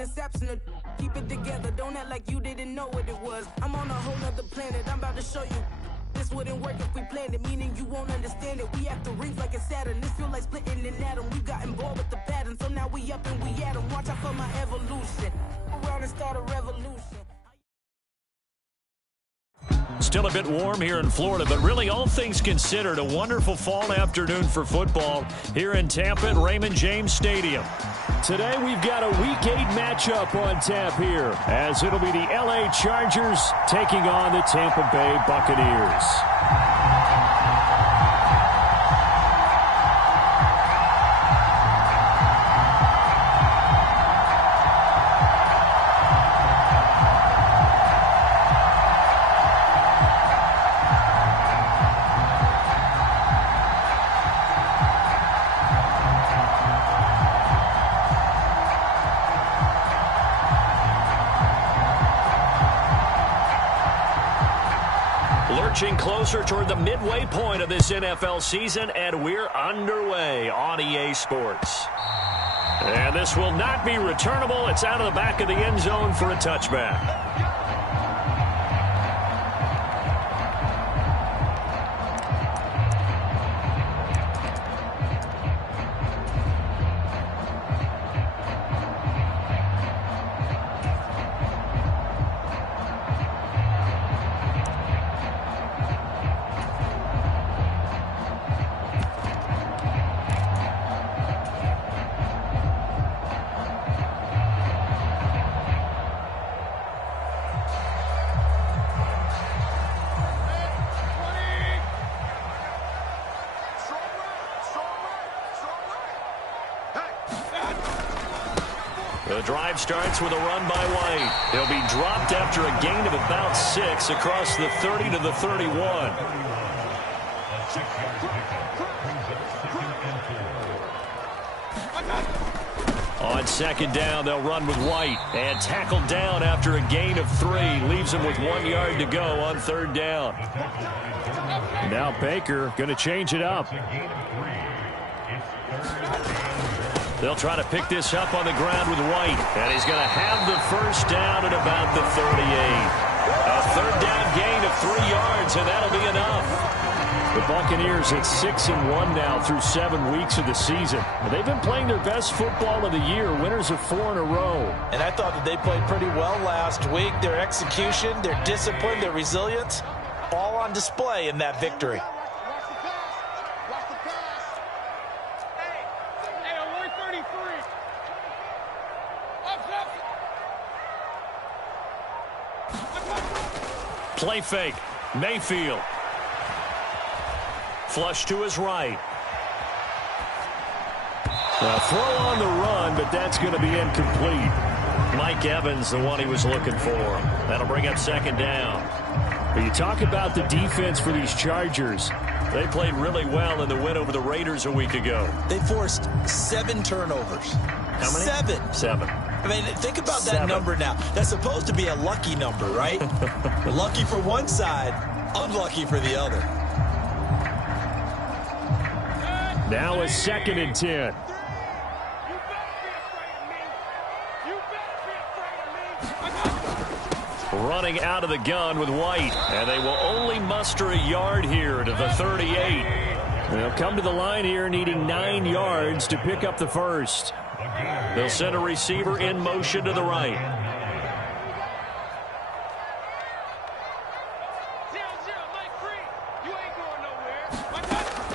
interception. Keep it together, don't act like you didn't know what it was. I'm on a whole nother planet, I'm about to show you. This wouldn't work if we planned it, meaning you won't understand it. We have to rings like it's Saturn. This feel like splitting an atom. We got involved with the pattern, so now we up and we at 'em. Watch out for my evolution. Around and start a revolution. Still a bit warm here in Florida, but really all things considered, a wonderful fall afternoon for football here in Tampa at Raymond James Stadium. Today we've got a Week 8 matchup on tap here, as it'll be the LA Chargers taking on the Tampa Bay Buccaneers. Lurching closer toward the midway point of this NFL season, and we're underway on EA Sports. And this will not be returnable. It's out of the back of the end zone for a touchback. The drive starts with a run by White. He'll be dropped after a gain of about 6 across the 30 to the 31. On second down, they'll run with White. And tackled down after a gain of 3. Leaves him with 1 yard to go on third down. Now Baker going to change it up. They'll try to pick this up on the ground with White. And he's going to have the first down at about the 38. A third down gain of 3 yards, and that'll be enough. The Buccaneers at 6-1 now through 7 weeks of the season. They've been playing their best football of the year, winners of 4 in a row. And I thought that they played pretty well last week. Their execution, their discipline, their resilience, all on display in that victory. Play fake. Mayfield. Flush to his right. Throw on the run, but that's going to be incomplete. Mike Evans, the one he was looking for. That'll bring up second down. But you talk about the defense for these Chargers. They played really well in the win over the Raiders a week ago. They forced 7 turnovers. How many? 7. I mean, think about that number now. That's supposed to be a lucky number, right? Lucky for one side, unlucky for the other. Now a 2nd and 10. Running out of the gun with White. And they will only muster a yard here to the 38. They'll come to the line here needing 9 yards to pick up the first. They'll send a receiver in motion to the right.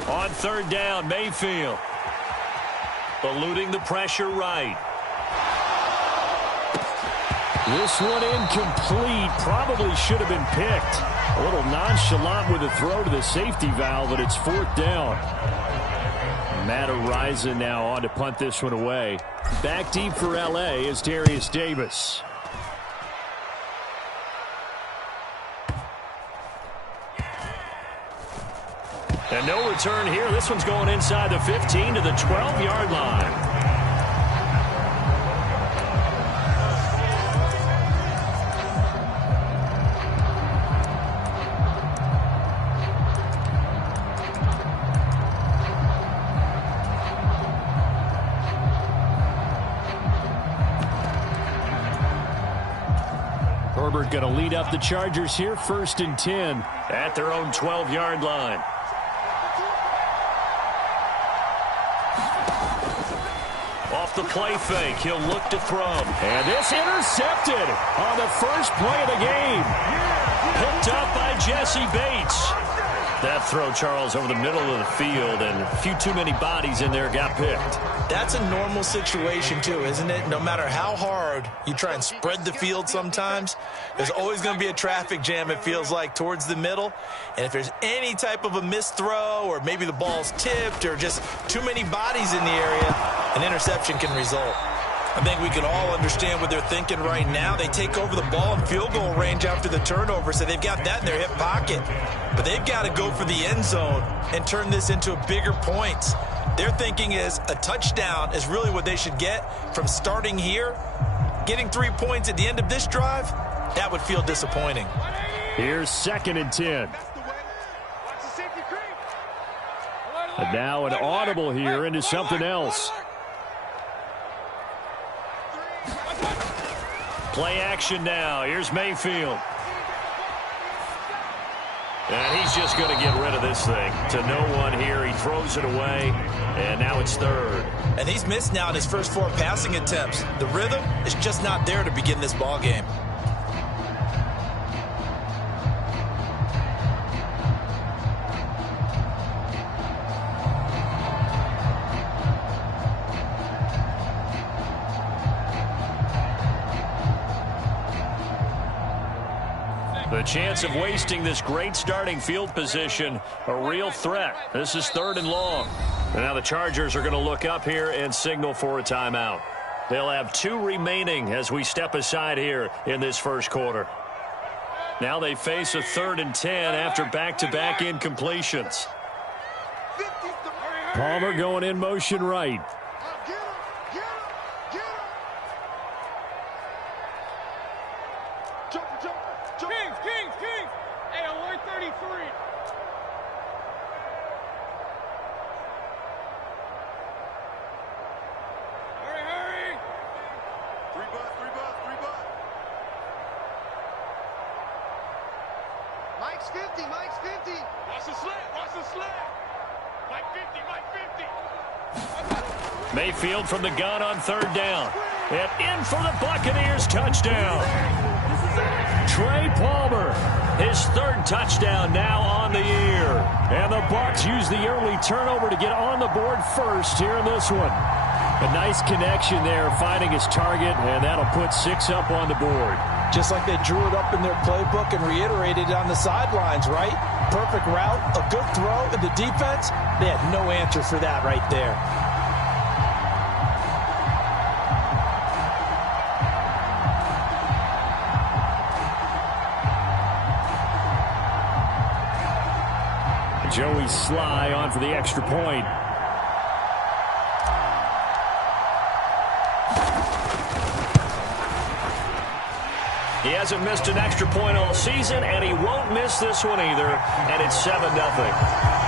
On third down, Mayfield. Eluding the pressure right. This one incomplete. Probably should have been picked. A little nonchalant with a throw to the safety valve, but it's 4th down. Matt Araiza now on to punt this one away. Back deep for L.A. is Darius Davis. And no return here. This one's going inside the 15 to the 12-yard line. Herbert going to lead up the Chargers here, 1st and 10. At their own 12-yard line. Off the play fake, he'll look to throw. And this intercepted on the first play of the game. Picked up by Jesse Bates. That throw, Charles, over the middle of the field, and a few too many bodies in there got picked. That's a normal situation, too, isn't it? No matter how hard you try and spread the field sometimes, there's always going to be a traffic jam, it feels like, towards the middle. And if there's any type of a missed throw, or maybe the ball's tipped, or just too many bodies in the area, an interception can result. I think we can all understand what they're thinking right now. They take over the ball in field goal range after the turnover, so they've got that in their hip pocket. But they've got to go for the end zone and turn this into a bigger points. Their thinking is a touchdown is really what they should get from starting here. Getting 3 points at the end of this drive, that would feel disappointing. Here's 2nd and 10. And now an audible here into something else. Play action now. Here's Mayfield. And he's just going to get rid of this thing. To no one here. He throws it away. And now it's 3rd. And he's missed now in his first 4 passing attempts. The rhythm is just not there to begin this ball game. The chance of wasting this great starting field position, a real threat. This is 3rd and long. And now the Chargers are going to look up here and signal for a timeout. They'll have 2 remaining as we step aside here in this first quarter. Now they face a 3rd and 10 after back-to-back incompletions. Palmer going in motion right. Mike's 50, Mike's 50. Watch the slant, watch the slant. Mike 50, Mike 50. Mayfield from the gun on 3rd down. And in for the Buccaneers touchdown. Trey Palmer, his 3rd touchdown now on the year. And the Bucs use the early turnover to get on the board first here in this one. A nice connection there, finding his target, and that'll put 6 up on the board. Just like they drew it up in their playbook and reiterated it on the sidelines, right? Perfect route, a good throw, and the defense, they had no answer for that right there. Joey Sly on for the extra point. He hasn't missed an extra point all season, and he won't miss this one either, and it's 7-0.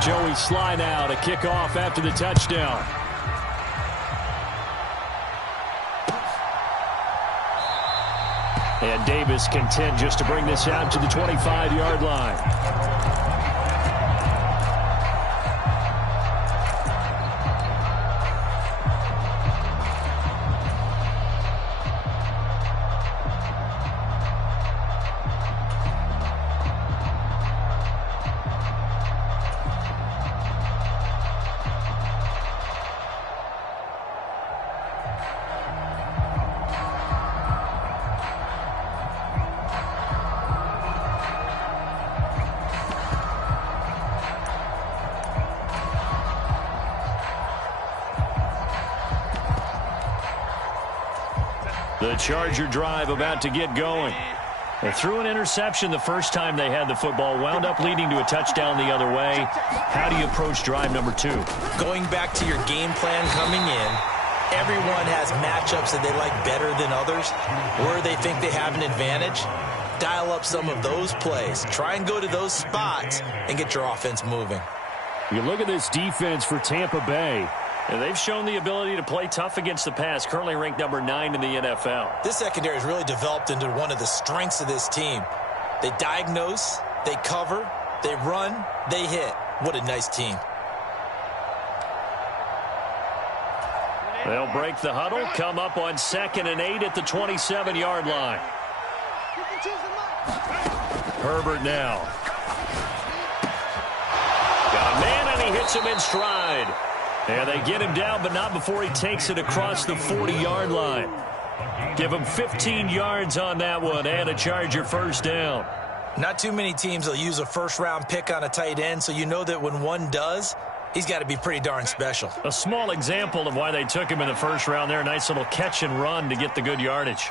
Joey Sly now to kick off after the touchdown. And Davis content just to bring this out to the 25-yard line. The Charger drive about to get going. They threw an interception the first time they had the football, wound up leading to a touchdown the other way. How do you approach drive number 2? Going back to your game plan coming in, everyone has matchups that they like better than others, where they think they have an advantage. Dial up some of those plays. Try and go to those spots and get your offense moving. You look at this defense for Tampa Bay. And they've shown the ability to play tough against the pass, currently ranked number 9 in the NFL. This secondary has really developed into one of the strengths of this team. They diagnose, they cover, they run, they hit. What a nice team. They'll break the huddle, come up on 2nd and 8 at the 27-yard line. Herbert now. Got a man, and he hits him in stride. And they get him down, but not before he takes it across the 40-yard line. Give him 15 yards on that one and a Charger first down. Not too many teams will use a first-round pick on a tight end, so you know that when one does, he's got to be pretty darn special. A small example of why they took him in the first round there. Nice little catch and run to get the good yardage.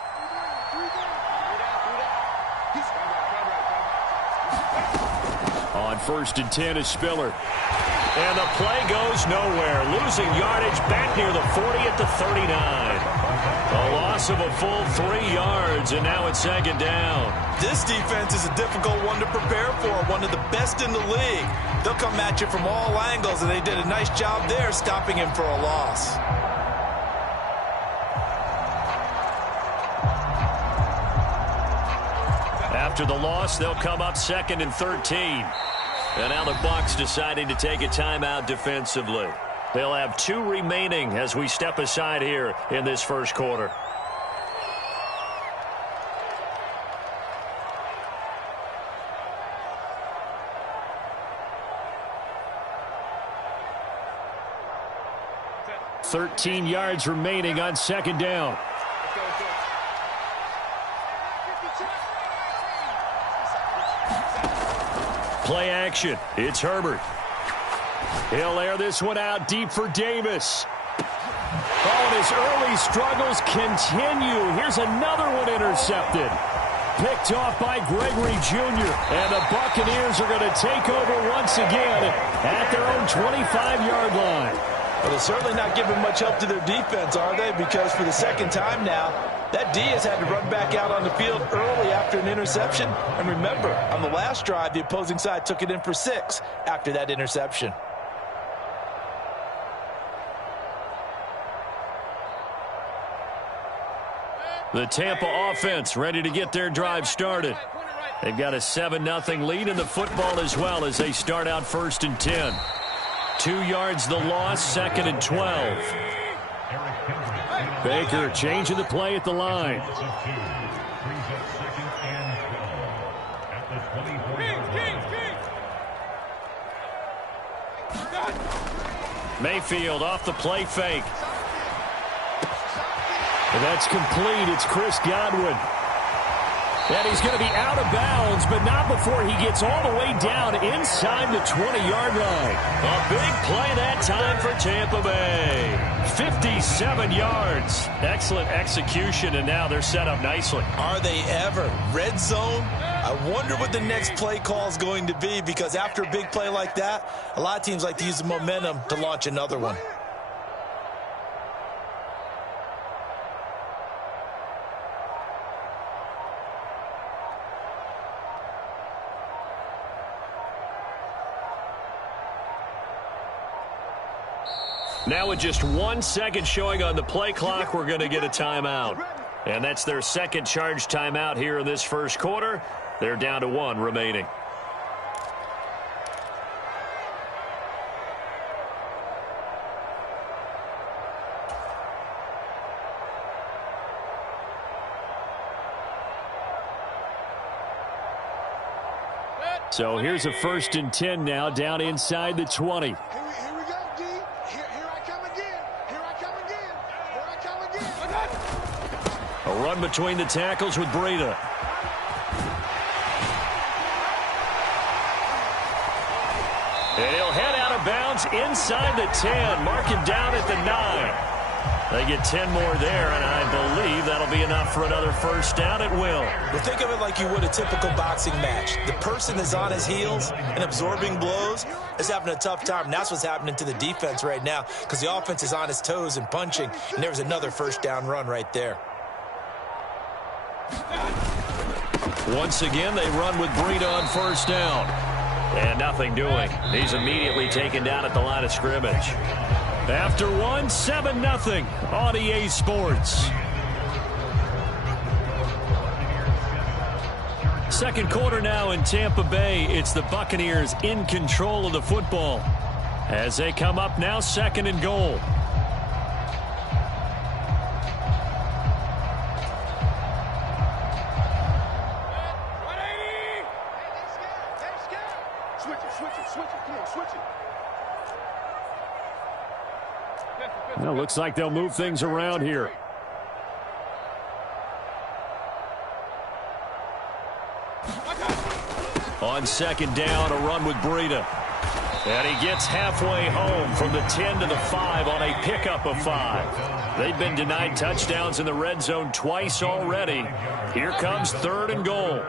On 1st and 10 is Spiller. And the play goes nowhere. Losing yardage back near the 40 at the 39. A loss of a full 3 yards, and now it's 2nd down. This defense is a difficult one to prepare for, one of the best in the league. They'll come at you from all angles, and they did a nice job there stopping him for a loss. After the loss, they'll come up 2nd and 13. And now the Bucs deciding to take a timeout defensively. They'll have 2 remaining as we step aside here in this first quarter. $13 yards remaining on 2nd down. Play action. It's Herbert. He'll air this one out deep for Davis. Oh, and his early struggles continue. Here's another one intercepted. Picked off by Gregory Jr. And the Buccaneers are going to take over once again at their own 25-yard line. Well, they're certainly not giving much help to their defense, are they? Because for the 2nd time now, that D has had to run back out on the field early after an interception. And remember, on the last drive, the opposing side took it in for 6 after that interception. The Tampa offense ready to get their drive started. They've got a 7-0 lead in the football as well as they start out 1st and 10. 2 yards the loss, 2nd and 12. Baker changing the play at the line. Mayfield off the play fake. And that's complete. It's Chris Godwin. And he's going to be out of bounds, but not before he gets all the way down inside the 20-yard line. A big play that time for Tampa Bay. 57 yards. Excellent execution, and now they're set up nicely. Are they ever? Red zone? I wonder what the next play call is going to be, because after a big play like that, a lot of teams like to use the momentum to launch another one. Now with just 1 second showing on the play clock, we're going to get a timeout. And that's their 2nd charge timeout here in this first quarter. They're down to 1 remaining. So here's a 1st and 10 now down inside the 20. A run between the tackles with Breida. And he'll head out of bounds inside the 10. Mark him down at the 9. They get 10 more there, and I believe that'll be enough for another first down. It will. Well, think of it like you would a typical boxing match. The person that's on his heels and absorbing blows is having a tough time. And that's what's happening to the defense right now because the offense is on his toes and punching, and there's another first down run right there. Once again, they run with Breida on first down. And nothing doing. He's immediately taken down at the line of scrimmage. After one, 7-0 on EA Sports. Second quarter now in Tampa Bay. It's the Buccaneers in control of the football as they come up now 2nd and goal. Well, looks like they'll move things around here. On 2nd down, a run with Breida. And he gets halfway home from the 10 to the 5 on a pickup of 5. They've been denied touchdowns in the red zone twice already. Here comes 3rd and goal.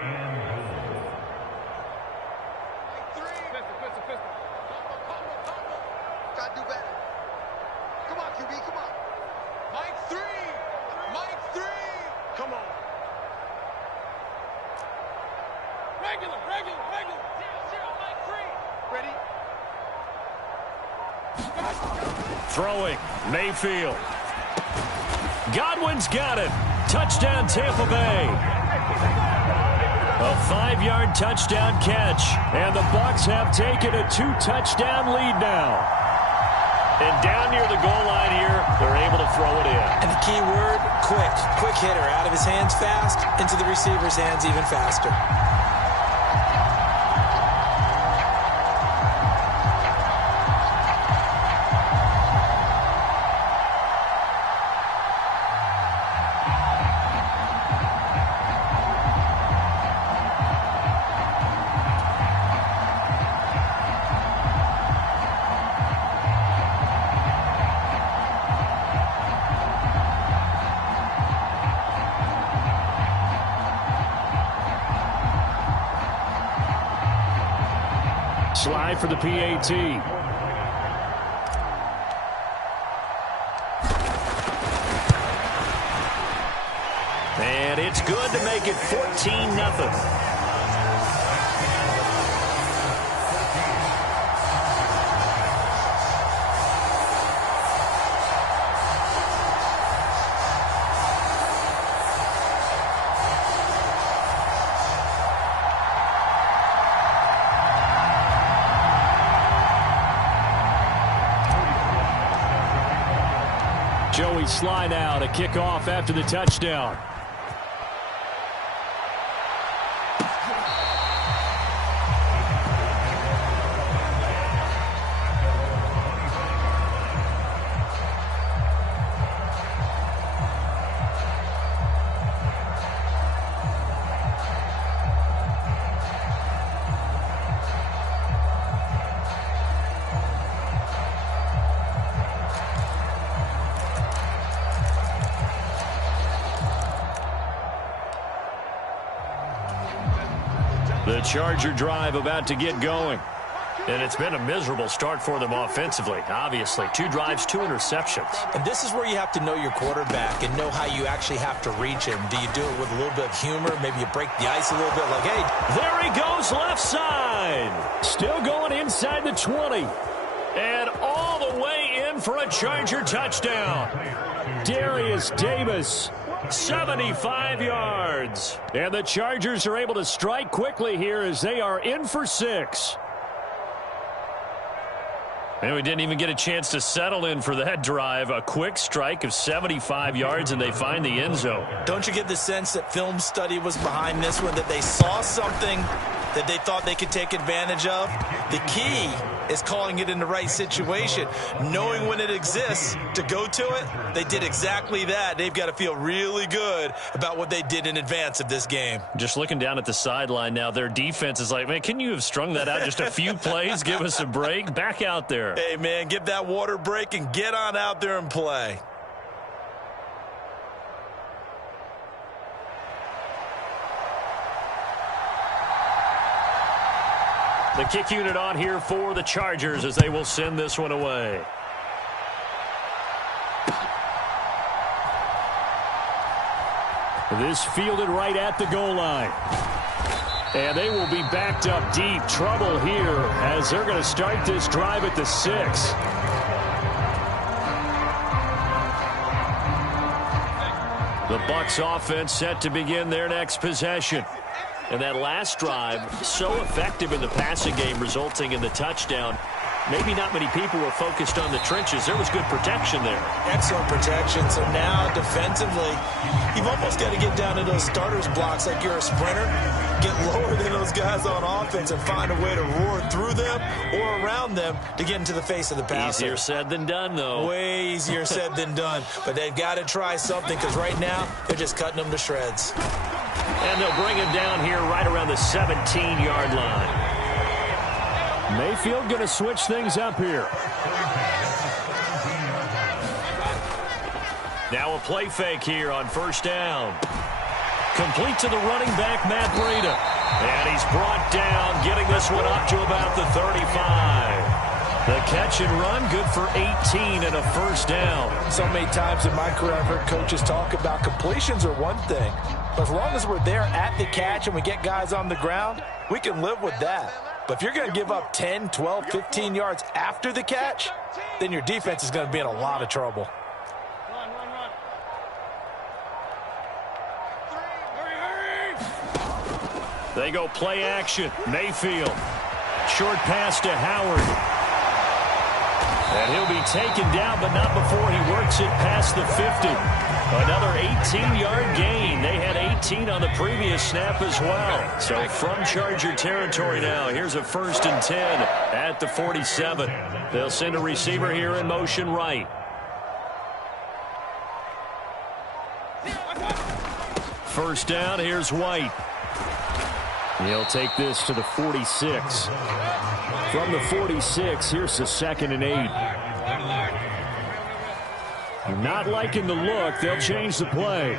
Throwing, Mayfield. Godwin's got it. Touchdown, Tampa Bay. A 5-yard touchdown catch. And the Bucs have taken a 2-touchdown lead now. And down near the goal line here, they're able to throw it in. And the key word, quick. Quick hitter. Out of his hands fast, into the receiver's hands even faster. Slide for the PAT. And it's good to make it 14-0. Joey slide out, a kickoff after the touchdown. The Charger drive about to get going. And it's been a miserable start for them offensively, obviously. 2 drives, 2 interceptions. And this is where you have to know your quarterback and know how you actually have to reach him. Do you do it with a little bit of humor? Maybe you break the ice a little bit like, hey. There he goes left side. Still going inside the 20. And all the way in for a Charger touchdown. Darius Davis, 75 yards. And the Chargers are able to strike quickly here as they are in for 6. And we didn't even get a chance to settle in for that drive. A quick strike of 75 yards, and they find the end zone. Don't you get the sense that film study was behind this one, that they saw something that they thought they could take advantage of? The key is calling it in the right situation, knowing when it exists to go to it. They did exactly that. They've got to feel really good about what they did in advance of this game. Just looking down at the sideline now, their defense is like, man, can you have strung that out just a few plays? Give us a break. Back out there. Hey, man, give that water break and get on out there and play. The kick unit on here for the Chargers as they will send this one away. This fielded right at the goal line. And they will be backed up deep. Trouble here as they're going to start this drive at the 6. The Bucs offense set to begin their next possession. And that last drive, so effective in the passing game, resulting in the touchdown. Maybe not many people were focused on the trenches. There was good protection there. Excellent protection. So now defensively, you've almost got to get down to those starters blocks like you're a sprinter. Get lower than those guys on offense and find a way to roar through them or around them to get into the face of the passer. Easier said than done, though. Way easier said than done. But they've got to try something because right now they're just cutting them to shreds. And they'll bring him down here right around the 17-yard line. Mayfield going to switch things up here. Now a play fake here on first down. Complete to the running back, Matt Breida. And he's brought down, getting this one up to about the 35. The catch and run, good for 18 and a first down. So many times in my career I've heard coaches talk about completions are one thing. But as long as we're there at the catch and we get guys on the ground, we can live with that. But if you're going to give up 10, 12, 15 yards after the catch, then your defense is going to be in a lot of trouble. They go play action. Mayfield. Short pass to Howard. And he'll be taken down, but not before he works it past the 50. Another 18-yard gain. They had 18 on the previous snap as well. So from Charger territory now, here's a 1st and 10 at the 47. They'll send a receiver here in motion right. First down, here's White. He'll take this to the 46. From the 46, here's the 2nd and 8. Not liking the look. They'll change the play.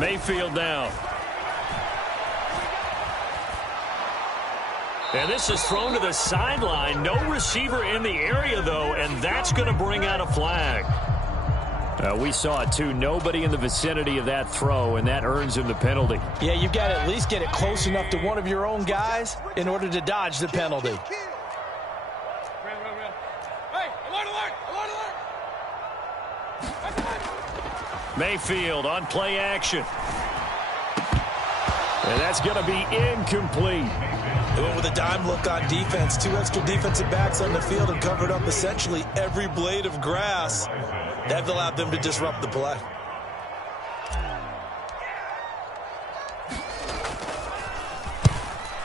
Mayfield down. And this is thrown to the sideline. No receiver in the area, though, and that's going to bring out a flag. We saw it, too. Nobody in the vicinity of that throw, and that earns him the penalty. Yeah, you've got to at least get it close enough to one of your own guys in order to dodge the penalty. Mayfield on play action. And that's going to be incomplete. They went with a dime look on defense. 2 extra defensive backs on the field and covered up essentially every blade of grass. That allowed them to disrupt the play.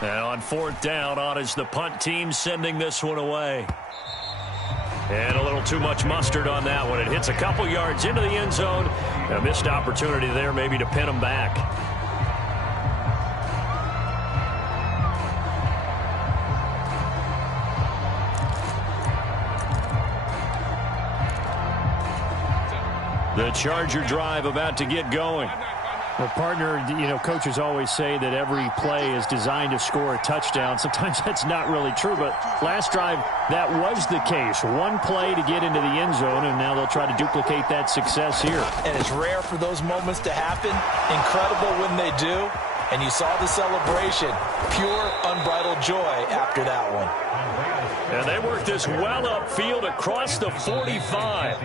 And on 4th down, on is the punt team sending this one away. And a little too much mustard on that one. It hits a couple yards into the end zone. A missed opportunity there maybe to pin them back. The Charger drive about to get going. Well, partner, coaches always say that every play is designed to score a touchdown. Sometimes that's not really true, but last drive, that was the case. One play to get into the end zone, and now they'll try to duplicate that success here. And it's rare for those moments to happen. Incredible when they do. And you saw the celebration. Pure, unbridled joy after that one. And they work this well upfield across the 45.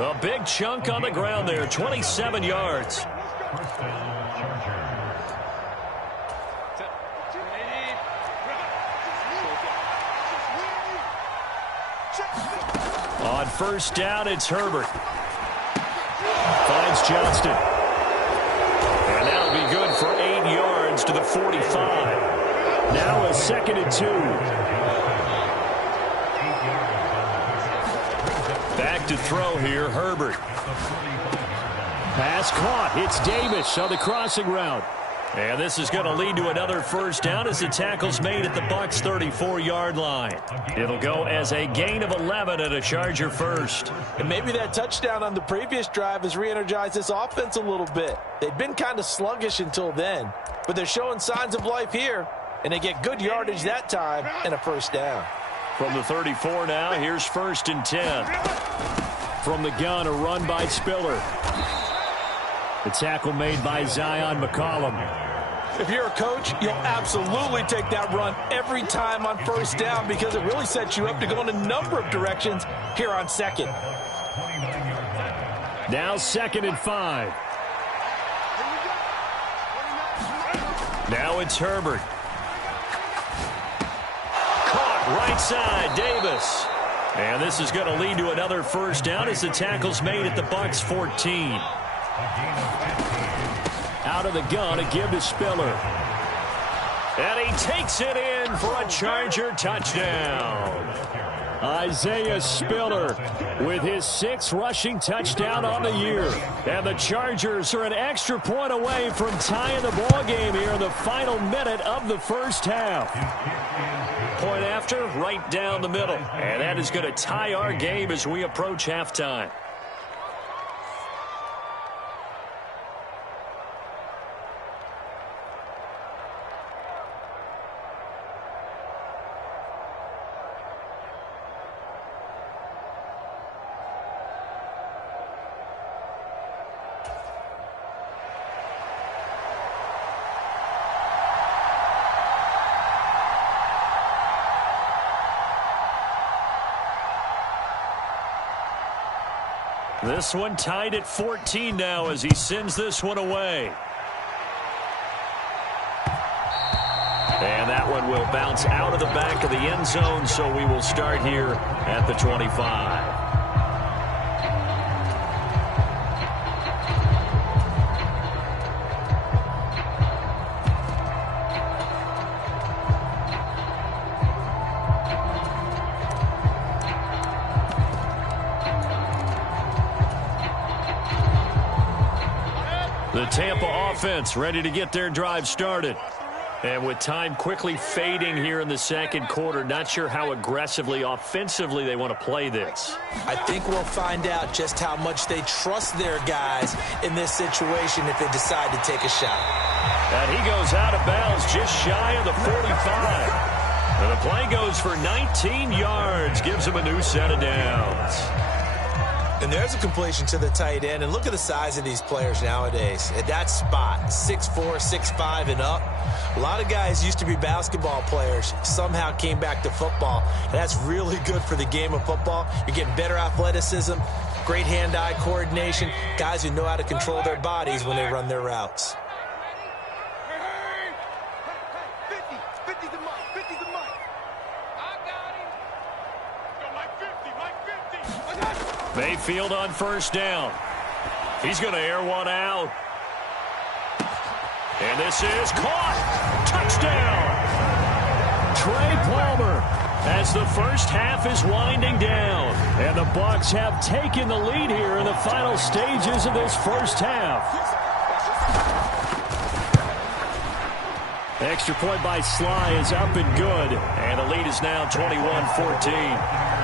A big chunk on the ground there, 27 yards. On first down, it's Herbert. Finds Johnston. And that'll be good for 8 yards to the 45. Now a 2nd and 2. Back to throw here, Herbert. Pass caught. It's Davis on the crossing route. And this is going to lead to another first down as the tackle's made at the Bucs 34-yard line. It'll go as a gain of 11 and a Charger first. And maybe that touchdown on the previous drive has re-energized this offense a little bit. They've been kind of sluggish until then, but they're showing signs of life here, and they get good yardage that time and a first down. From the 34 now, here's 1st and 10. From the gun, a run by Spiller. The tackle made by Zion McCollum. If you're a coach, you'll absolutely take that run every time on first down because it really sets you up to go in a number of directions here on second. Now 2nd and 5. Now it's Herbert. Caught right side, Davis. And this is going to lead to another first down as the tackle's made at the Bucs 14. Out of the gun, a give to Spiller. And he takes it in for a Charger touchdown. Isaiah Spiller with his 6th rushing touchdown on the year. And the Chargers are an extra point away from tying the ball game here in the final minute of the first half. Point after, right down the middle. And that is going to tie our game as we approach halftime. This one tied at 14 now as he sends this one away. And that one will bounce out of the back of the end zone, so we will start here at the 25. The Tampa offense ready to get their drive started. And with time quickly fading here in the second quarter, not sure how aggressively, offensively they want to play this. I think we'll find out just how much they trust their guys in this situation if they decide to take a shot. And he goes out of bounds just shy of the 45. And the play goes for 19 yards, gives him a new set of downs. And there's a completion to the tight end. And look at the size of these players nowadays. At that spot, 6'4", 6'5", and up. A lot of guys used to be basketball players, somehow came back to football. And that's really good for the game of football. You're getting better athleticism, great hand-eye coordination, guys who know how to control their bodies when they run their routes. Mayfield on first down. He's going to air one out. And this is caught. Touchdown. Trey Palmer as the first half is winding down. And the Bucs have taken the lead here in the final stages of this first half. Extra point by Sly is up and good. And the lead is now 21-14.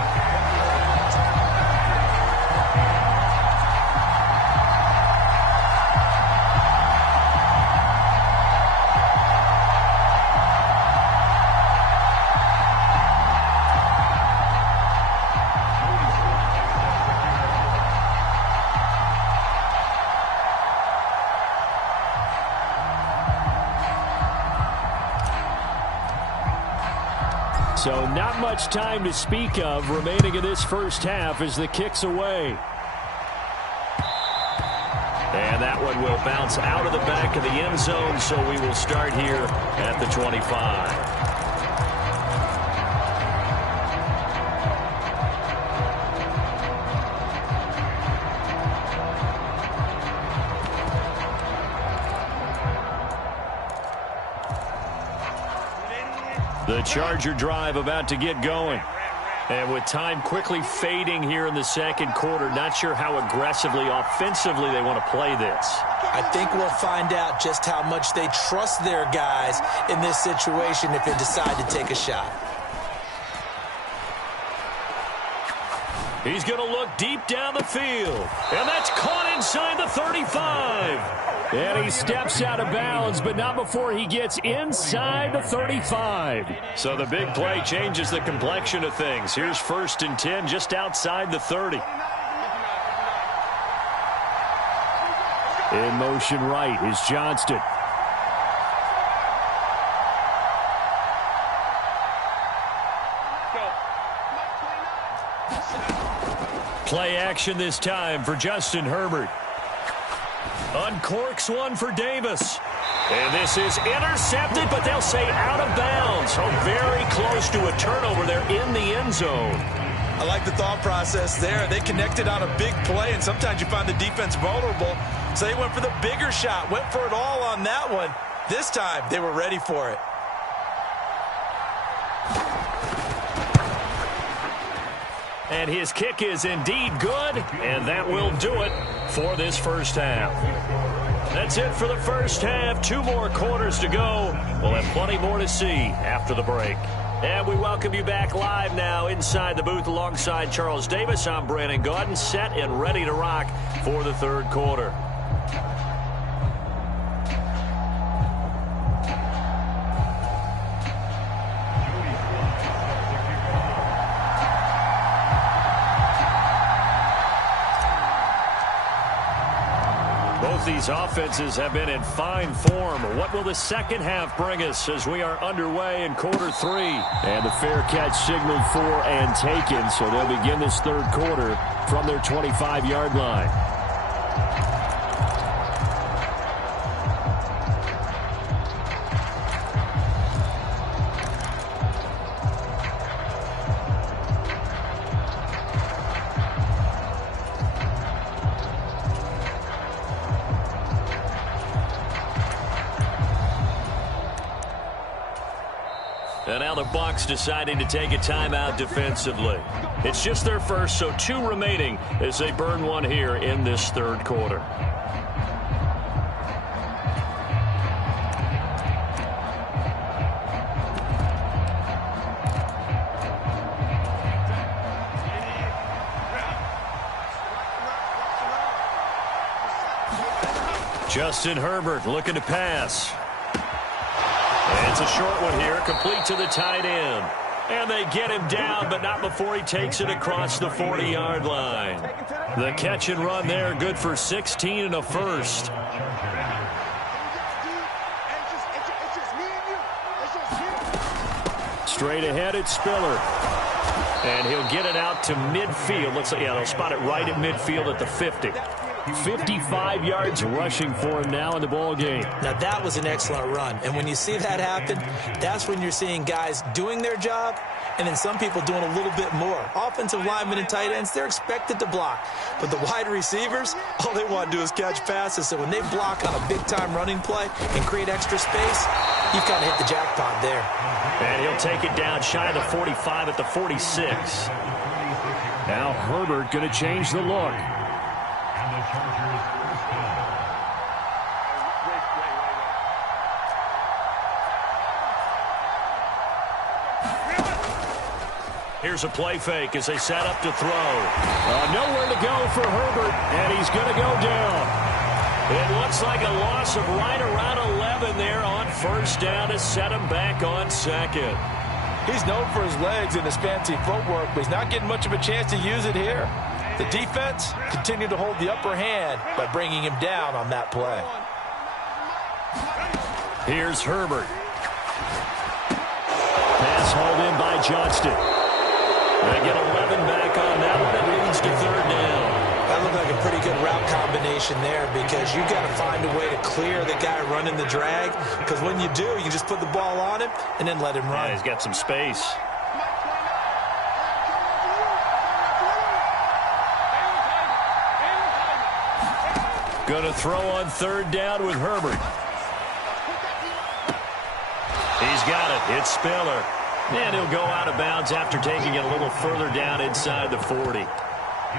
So not much time to speak of remaining in this first half as the kick's away. And that one will bounce out of the back of the end zone, so we will start here at the 25. The Charger drive about to get going. And with time quickly fading here in the second quarter, not sure how aggressively, offensively they want to play this. I think we'll find out just how much they trust their guys in this situation if they decide to take a shot. He's going to look deep down the field. And that's caught inside the 35. And he steps out of bounds, but not before he gets inside the 35. So the big play changes the complexion of things. Here's 1st and 10 just outside the 30. In motion right is Johnston. Play action this time for Justin Herbert. Uncorks one for Davis. And this is intercepted, but they'll say out of bounds. So very close to a turnover there in the end zone. I like the thought process there. They connected on a big play, and sometimes you find the defense vulnerable. So they went for the bigger shot, went for it all on that one. This time, they were ready for it. And his kick is indeed good, and that will do it for this first half. That's it for the first half. 2 more quarters to go. We'll have plenty more to see after the break. And we welcome you back live now inside the booth alongside Charles Davis. I'm Brandon Gaudin, set and ready to rock for the third quarter. These offenses have been in fine form. What will the second half bring us as we are underway in quarter 3? And the fair catch signaled for and taken, so they'll begin this third quarter from their 25-yard line. And now the Bucs deciding to take a timeout defensively. It's just their first, so 2 remaining as they burn one here in this third quarter. Justin Herbert looking to pass. And it's a short one here, complete to the tight end. And they get him down, but not before he takes it across the 40-yard line. The catch and run there, good for 16 and a first. Straight ahead, it's Spiller. And he'll get it out to midfield. Looks like, yeah, they'll spot it right at midfield at the 50. 55 yards rushing for him now in the ball game. Now, that was an excellent run. And when you see that happen, that's when you're seeing guys doing their job and then some people doing a little bit more. Offensive linemen and tight ends, they're expected to block. But the wide receivers, all they want to do is catch passes. So when they block on a big-time running play and create extra space, you've kind of hit the jackpot there. And he'll take it down shy of the 45 at the 46. Now Herbert going to change the look. Here's a play fake as they set up to throw. Nowhere to go for Herbert, and he's going to go down. It looks like a loss of right around 11 there on first down to set him back on second. He's known for his legs and his fancy footwork, but he's not getting much of a chance to use it here. The defense continued to hold the upper hand by bringing him down on that play. Here's Herbert. Pass hauled in by Johnston. They get 11 back on that one. That leads to third down. That looked like a pretty good route combination there because you've got to find a way to clear the guy running the drag, because when you do, you just put the ball on him and then let him run. Yeah, he's got some space. Going to throw on third down with Herbert. He's got it. It's Spiller. And he'll go out of bounds after taking it a little further down inside the 40.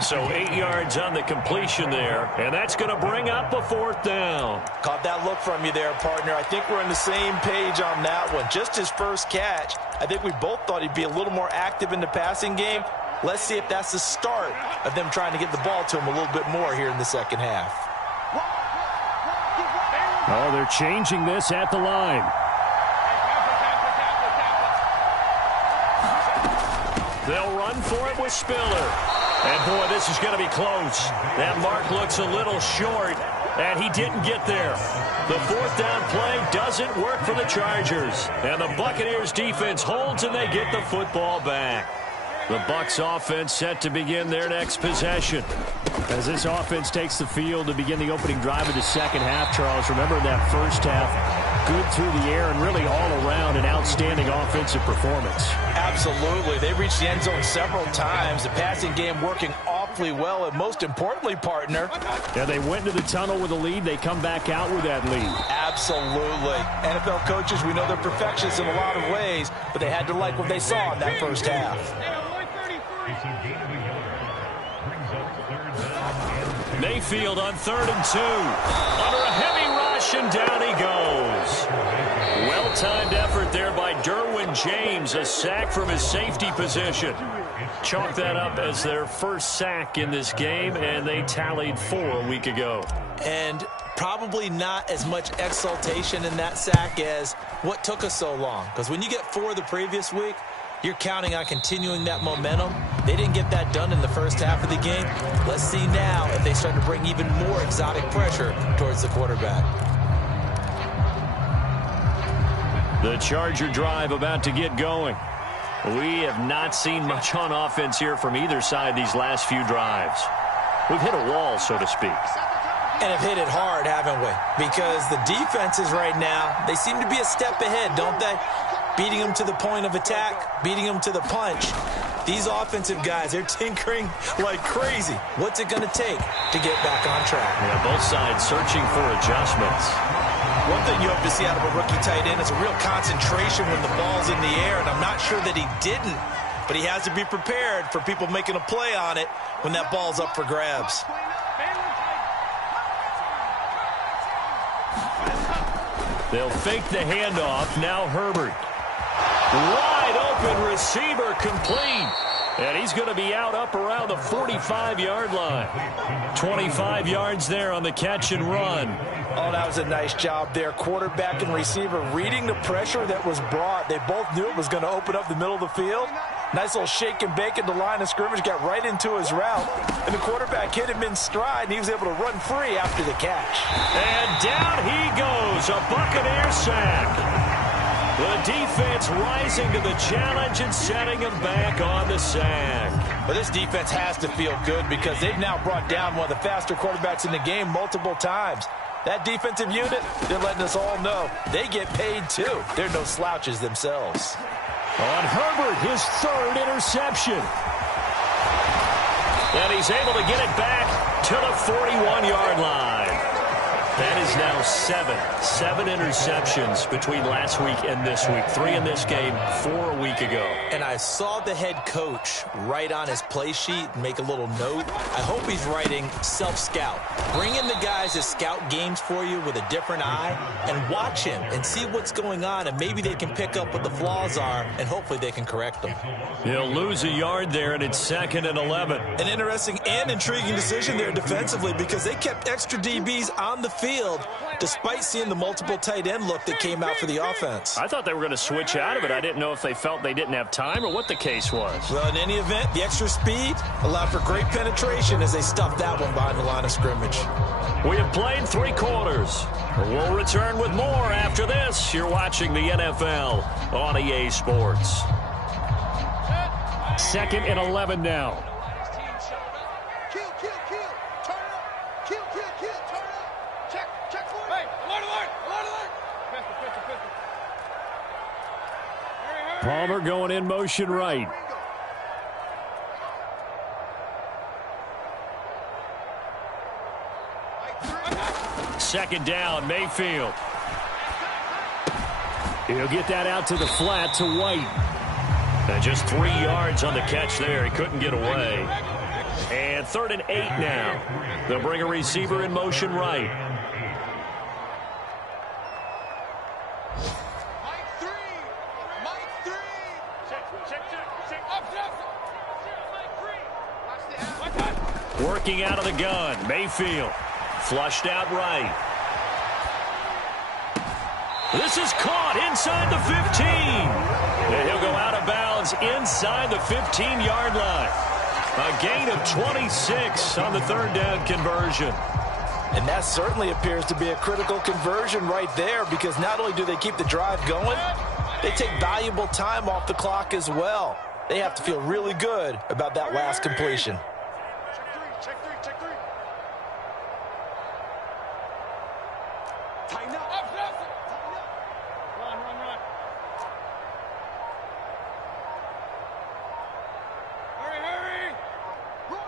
So 8 yards on the completion there, and that's going to bring up a 4th down. Caught that look from you there, partner. I think we're on the same page on that one. Just his first catch, I think we both thought he'd be a little more active in the passing game. Let's see if that's the start of them trying to get the ball to him a little bit more here in the second half. Oh, they're changing this at the line. They'll run for it with Spiller. And, boy, this is going to be close. That mark looks a little short, and he didn't get there. The 4th down play doesn't work for the Chargers. And the Buccaneers defense holds, and they get the football back. The Bucs offense set to begin their next possession. As this offense takes the field to begin the opening drive of the second half, Charles, remember that first half, good through the air and really all around an outstanding offensive performance. Absolutely. They reached the end zone several times. The passing game working awfully well, and most importantly, partner. Yeah, they went into the tunnel with a lead. They come back out with that lead. Absolutely. NFL coaches, we know they're perfectionists in a lot of ways, but they had to like what they saw in that first half. Mayfield on 3rd and 2. Under a heavy rush, and down he goes. Well-timed effort there by Derwin James. A sack from his safety position. Chalk that up as their first sack in this game, and they tallied 4 a week ago. And probably not as much exultation in that sack as what took us so long. Because when you get 4 the previous week, you're counting on continuing that momentum. They didn't get that done in the first half of the game. Let's see now if they start to bring even more exotic pressure towards the quarterback. The Charger drive about to get going. We have not seen much on offense here from either side these last few drives. We've hit a wall, so to speak. And have hit it hard, haven't we? Because the defenses right now, they seem to be a step ahead, don't they? Beating them to the point of attack, beating them to the punch. These offensive guys, they're tinkering like crazy. What's it going to take to get back on track? Yeah, both sides searching for adjustments. One thing you hope to see out of a rookie tight end is a real concentration when the ball's in the air, and I'm not sure that he didn't, but he has to be prepared for people making a play on it when that ball's up for grabs. They'll fake the handoff. Now Herbert. Wide open receiver, complete. And he's going to be out up around the 45-yard line. 25 yards there on the catch and run. Oh, that was a nice job there. Quarterback and receiver reading the pressure that was brought. They both knew it was going to open up the middle of the field. Nice little shake and bake at the line of scrimmage, got right into his route. And the quarterback hit him in stride, and he was able to run free after the catch. And down he goes, a Buccaneer sack. The defense rising to the challenge and setting him back on the sack. But this defense has to feel good because they've now brought down one of the faster quarterbacks in the game multiple times. That defensive unit, they're letting us all know they get paid too. They're no slouches themselves. On Herbert, his 3rd interception. And he's able to get it back to the 41-yard line. That is now 7 interceptions between last week and this week. 3 in this game, 4 a week ago. And I saw the head coach write on his play sheet and make a little note. I hope he's writing self-scout. Bring in the guys that scout games for you with a different eye and watch him and see what's going on, and maybe they can pick up what the flaws are, and hopefully they can correct them. He'll lose a yard there, and it's 2nd and 11. An interesting and intriguing decision there defensively because they kept extra DBs on the field despite seeing the multiple tight end look that came out for the offense. I thought they were going to switch out of it. I didn't know if they felt they didn't have time or what the case was. Well, in any event, the extra speed allowed for great penetration as they stuffed that one behind the line of scrimmage. We have played 3 quarters. We'll return with more after this. You're watching the NFL on EA Sports. 2nd and 11 now. Palmer going in motion right. Second down, Mayfield. He'll get that out to the flat to White. And just 3 yards on the catch there. He couldn't get away. And 3rd and 8 now. They'll bring a receiver in motion right. Working out of the gun. Mayfield flushed out right. This is caught inside the 15. And he'll go out of bounds inside the 15-yard line. A gain of 26 on the 3rd down conversion. And that certainly appears to be a critical conversion right there, because not only do they keep the drive going, they take valuable time off the clock as well. They have to feel really good about that last completion. Check three. Tighten up. Run. Hurry. Run.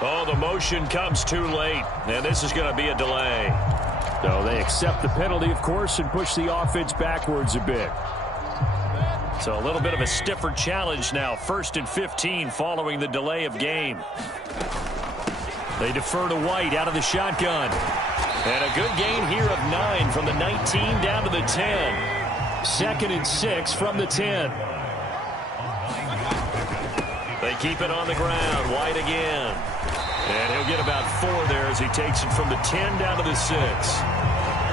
Oh, the motion comes too late, and this is going to be a delay. So they accept the penalty, of course, and push the offense backwards a bit. So a little bit of a stiffer challenge now. 1st and 15 following the delay of game. They defer to White out of the shotgun. And a good gain here of 9 from the 19 down to the 10. 2nd and 6 from the 10. They keep it on the ground. White again. And he'll get about 4 there as he takes it from the 10 down to the 6.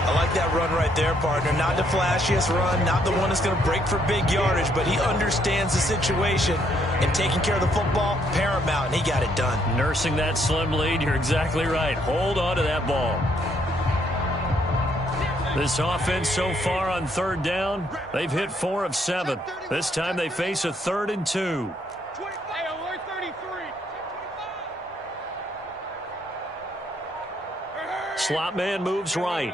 I like that run right there, partner. Not the flashiest run, not the one that's going to break for big yardage, but he understands the situation, and taking care of the football, paramount, and he got it done. Nursing that slim lead, you're exactly right. Hold on to that ball. This offense so far on 3rd down, they've hit 4 of 7. This time they face a 3rd and 2. Slot man moves right.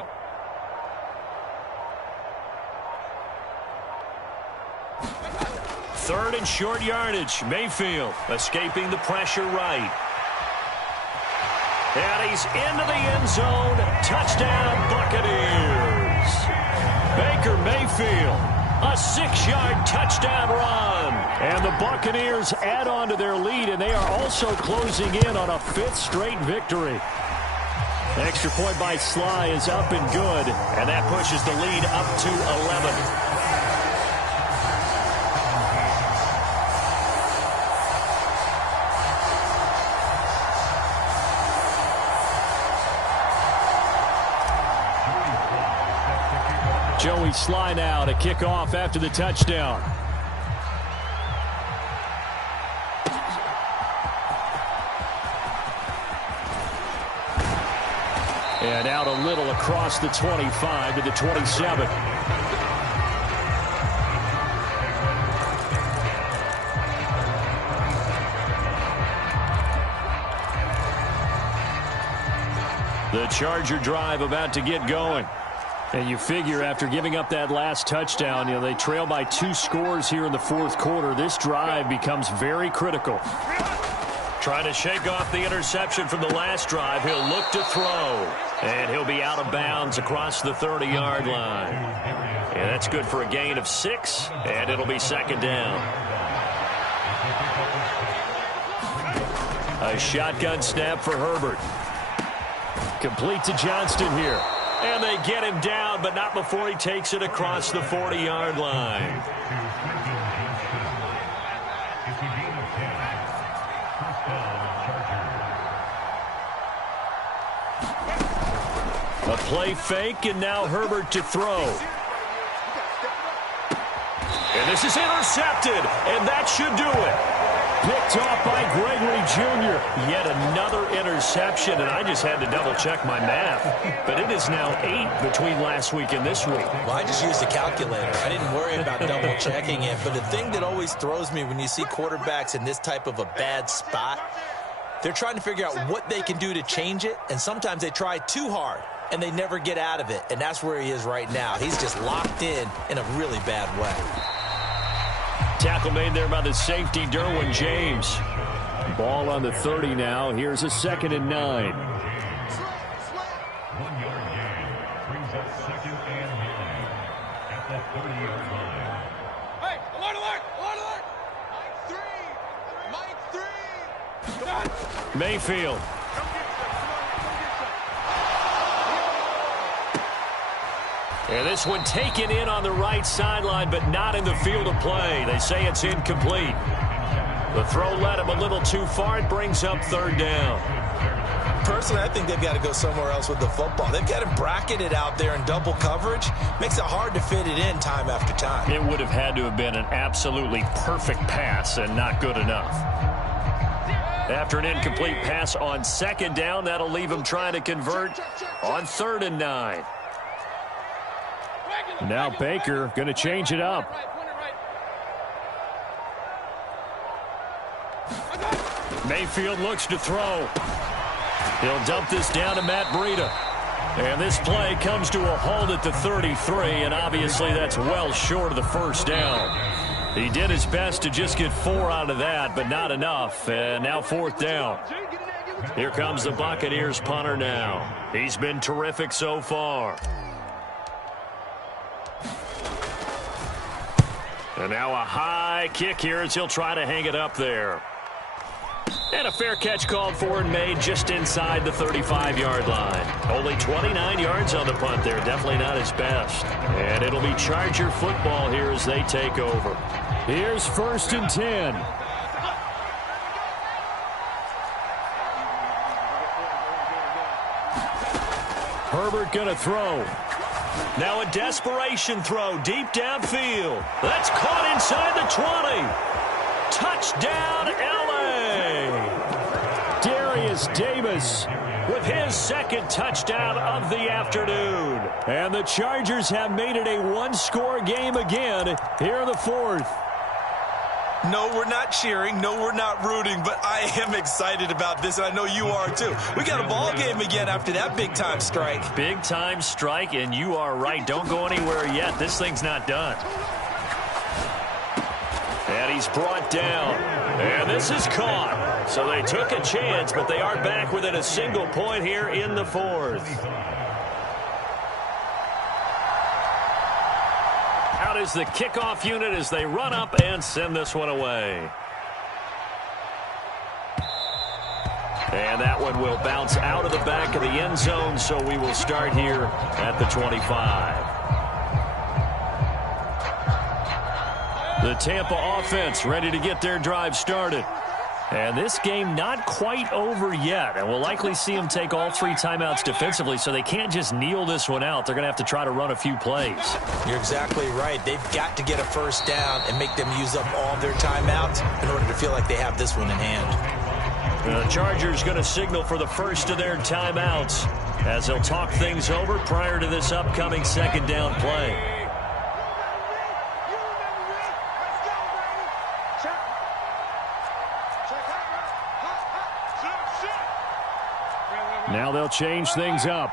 Third and short yardage. Mayfield escaping the pressure right. And he's into the end zone. Touchdown, Buccaneers. Baker Mayfield, a 6-yard touchdown run. And the Buccaneers add on to their lead, and they are also closing in on a 5th straight victory. Extra point by Sly is up and good, and that pushes the lead up to 11. Joey Sly now to kick off after the touchdown. And out a little across the 25 to the 27. The Charger drive about to get going. And you figure after giving up that last touchdown, they trail by 2 scores here in the 4th quarter. This drive becomes very critical. Trying to shake off the interception from the last drive. He'll look to throw. And he'll be out of bounds across the 30-yard line. And that's good for a gain of 6. And it'll be 2nd down. A shotgun snap for Herbert. Complete to Johnston here. And they get him down, but not before he takes it across the 40-yard line. A play fake, and now Herbert to throw. And this is intercepted, and that should do it. Picked off by Gregory Jr. Yet another interception, and I just had to double-check my math. But it is now 8 between last week and this week. Well, I just used a calculator. I didn't worry about double-checking it. But the thing that always throws me when you see quarterbacks in this type of a bad spot, they're trying to figure out what they can do to change it, and sometimes they try too hard, and they never get out of it. And that's where he is right now. He's just locked in a really bad way. Tackle made there by the safety, Derwin James. Ball on the 30 now. Here's a 2nd and 9. 1 yard gain brings up 2nd and 9 at the 30-yard line. Hey, alert, alert! Mayfield. And this one taken in on the right sideline, but not in the field of play. They say it's incomplete. The throw led him a little too far. It brings up third down. Personally, I think they've got to go somewhere else with the football. They've got him bracketed out there in double coverage. Makes it hard to fit it in time after time. It would have had to have been an absolutely perfect pass and not good enough. After an incomplete pass on second down, that'll leave him trying to convert on 3rd and 9. Now Baker going to change it up. Mayfield looks to throw. He'll dump this down to Matt Breida. And this play comes to a halt at the 33, and obviously that's well short of the first down. He did his best to just get 4 out of that, but not enough. And now 4th down. Here comes the Buccaneers punter now. He's been terrific so far. And now a high kick here as he'll try to hang it up there. And a fair catch called for and made just inside the 35-yard line. Only 29 yards on the punt there. Definitely not his best. And it'll be Charger football here as they take over. Here's 1st and 10. Herbert going to throw. Now a desperation throw deep downfield. That's caught inside the 20. Touchdown, L.A. Darius Davis with his 2nd touchdown of the afternoon. And the Chargers have made it a one-score game again here in the 4th. No, we're not cheering. No, we're not rooting, but I am excited about this, and I know you are too. We got a ball game again after that big-time strike. Big-time strike, and you are right. Don't go anywhere yet. This thing's not done. And he's brought down. And this is caught. So they took a chance, but they are back within a single point here in the 4th. Out is the kickoff unit as they run up and send this one away. And that one will bounce out of the back of the end zone, so we will start here at the 25. The Tampa offense ready to get their drive started. And this game not quite over yet. And we'll likely see them take all 3 timeouts defensively, so they can't just kneel this one out. They're going to have to try to run a few plays. You're exactly right. They've got to get a first down and make them use up all their timeouts in order to feel like they have this one in hand. The Chargers going to signal for the first of their timeouts as they'll talk things over prior to this upcoming 2nd down play. Now they'll change things up.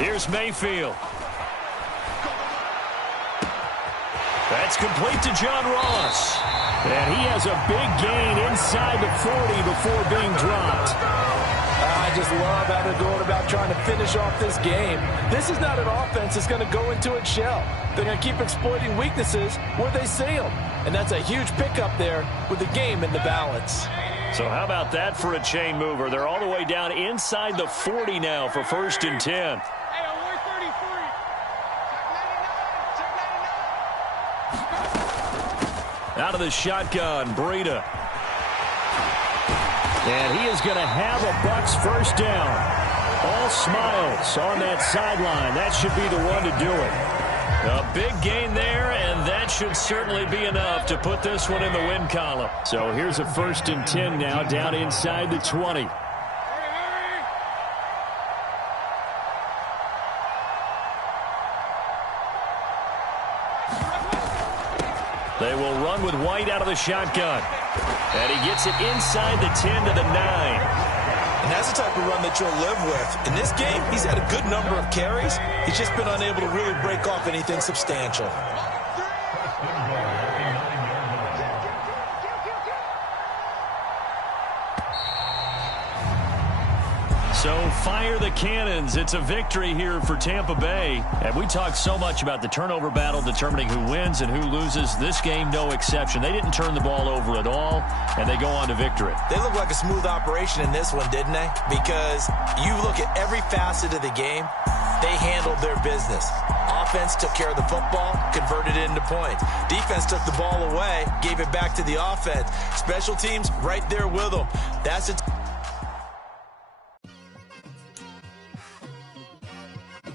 Here's Mayfield. That's complete to John Ross. And he has a big gain inside the 40 before being dropped. I just love how they're going about trying to finish off this game. This is not an offense that's going to go into its shell. They're going to keep exploiting weaknesses where they see them. And that's a huge pickup there with the game in the balance. So how about that for a chain mover? They're all the way down inside the 40 now for 1st and 10. Out of the shotgun, Breida. And he is going to have a Bucs first down. All smiles on that sideline. That should be the one to do it. A big gain there, and that should certainly be enough to put this one in the win column. So here's a 1st and 10 now down inside the 20. They will run with White out of the shotgun. And he gets it inside the 10 to the 9. And that's the type of run that you'll live with. In this game, he's had a good number of carries. He's just been unable to really break off anything substantial. So fire the cannons. It's a victory here for Tampa Bay. And we talked so much about the turnover battle determining who wins and who loses. This game, no exception. They didn't turn the ball over at all, and they go on to victory. They look like a smooth operation in this one, didn't they? Because you look at every facet of the game, they handled their business. Offense took care of the football, converted it into points. Defense took the ball away, gave it back to the offense. Special teams right there with them. That's it.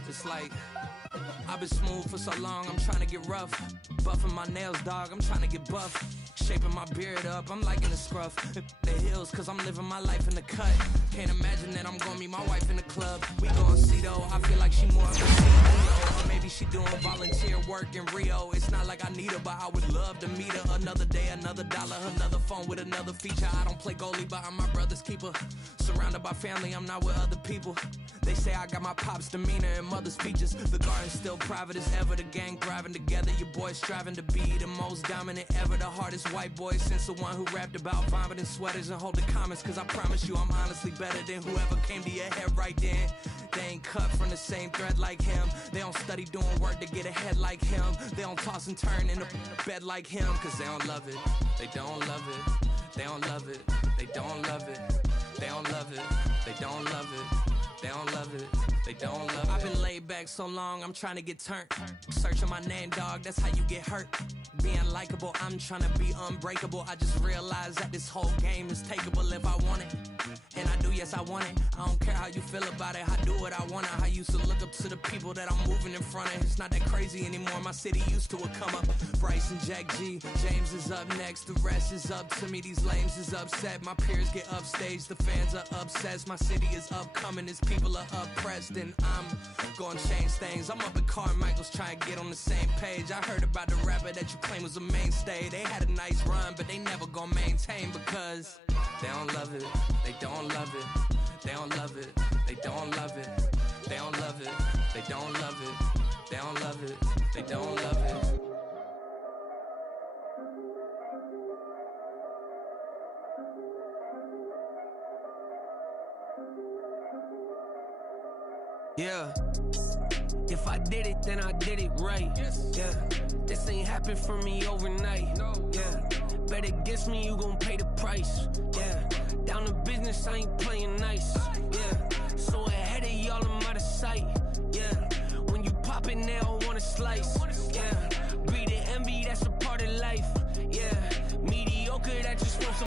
It's like I've been smooth for so long, I'm trying to get rough. Buffing my nails, dog, I'm trying to get buff. Shaping my beard up, I'm liking the scruff. The hills, cause I'm living my life in the cut. Can't imagine that I'm gonna meet my wife in the club. We gon' see though, I feel like she more of a CEO. Or maybe she doing volunteer work in Rio. It's not like I need her, but I would love to meet her. Another day, another dollar, another phone with another feature. I don't play goalie, but I'm my brother's keeper. Surrounded by family, I'm not with other people. They say I got my pop's demeanor and mother's features. The garden's still private as ever. The gang thriving together. Your boys striving to be the most dominant ever. The hardest white boy since the one who rapped about vomiting sweaters and holding comments. Cause I promise you I'm honestly better than whoever came to your head right then. They ain't cut from the same thread like him. They don't study doing work to get ahead like him. They don't toss and turn in the bed like him. Cause they don't love it. They don't love it. They don't love it. They don't love it. They don't love it. They don't love it. They don't love it. They don't love it. I've been laid back so long, I'm trying to get turned. Searching my name, dog, that's how you get hurt. Being likable, I'm trying to be unbreakable. I just realized that this whole game is takeable if I want it. And I do, yes, I want it. I don't care how you feel about it. I do what I want. I used to look up to the people that I'm moving in front of. It's not that crazy anymore. My city used to come up. Bryce and Jack G. James is up next. The rest is up to me. These lames is upset. My peers get upstage. The fans are obsessed. My city is upcoming. These people are oppressed. And I'm gonna change things. I'm up at Carmichael's trying to get on the same page. I heard about the rapper that you claim was a mainstay. They had a nice run, but they never gonna maintain because they don't love it. They don't love it. They don't love it. They don't love it. They don't love it. They don't love it. They don't love it. They don't love it. Yeah. If I did it, then I did it right. Yeah. This ain't happened for me overnight. Yeah. Bet against me, you gon' pay the price. Yeah. Down to business, I ain't playing nice. Yeah. So ahead of y'all, I'm out of sight. Yeah.